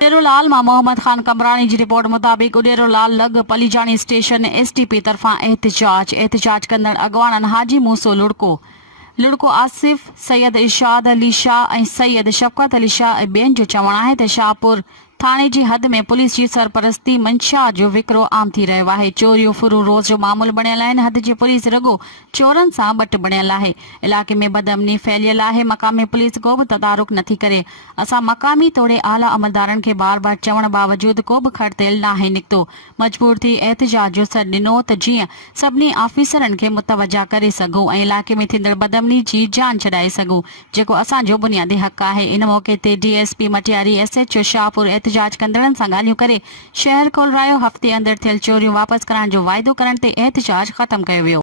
उडेरोलाल मां मोहम्मद खान कमरानी की रिपोर्ट मुताबिक उडेरोलाल लग पलीजानी स्टेशन एसटीपी तरफा एहतजाज कंदड़ अगवानन हाजी मूसो लुड़को आसिफ सैयद इरशाद अली शाह ऐं सैयद शफ़क़त अली शाह ऐं ॿियनि जो चवणु आहे त शाहपुर थाणे जी हद में पुलिस जी सरपरस्ती मंशा जो विकिरो आम थी रहियो आहे। चोरियूं फुरूं रोज़ जो मामूल बणियल आहिनि। हद जी पुलिस रुॻो चोरनि सां बट बणियल आहे। इलाइक़े में बदअमनी फैलियल आहे। मक़ामी पुलिस को बि तदारुक नथी करे। असां मक़ामी तोड़े आला अमलदारनि खे बार बार चवण बावजूद को बि खड़तेल नाहे निकितो। मजबूर थी एहतजाज जो सॾु ॾिनो त जीअं सभिनी ऑफिसरनि खे मुतवजा करे सघूं ऐं इलाइक़े में थींदड़ बदअमनी जी जान छॾाए सघूं, जेको असांजो बुनियादी हक़ आहे। इन मौक़े ते डीएसपी मटियारी एसएचओ शाहपुर एहतजाज कंदड़नि सां ॻाल्हियूं करे शहर खोलरायो। हफ़्ते अंदरि थियल चोरियूं वापसि कराइण जो वाइदो करण ते एहतजाज ख़त्म कयो वियो।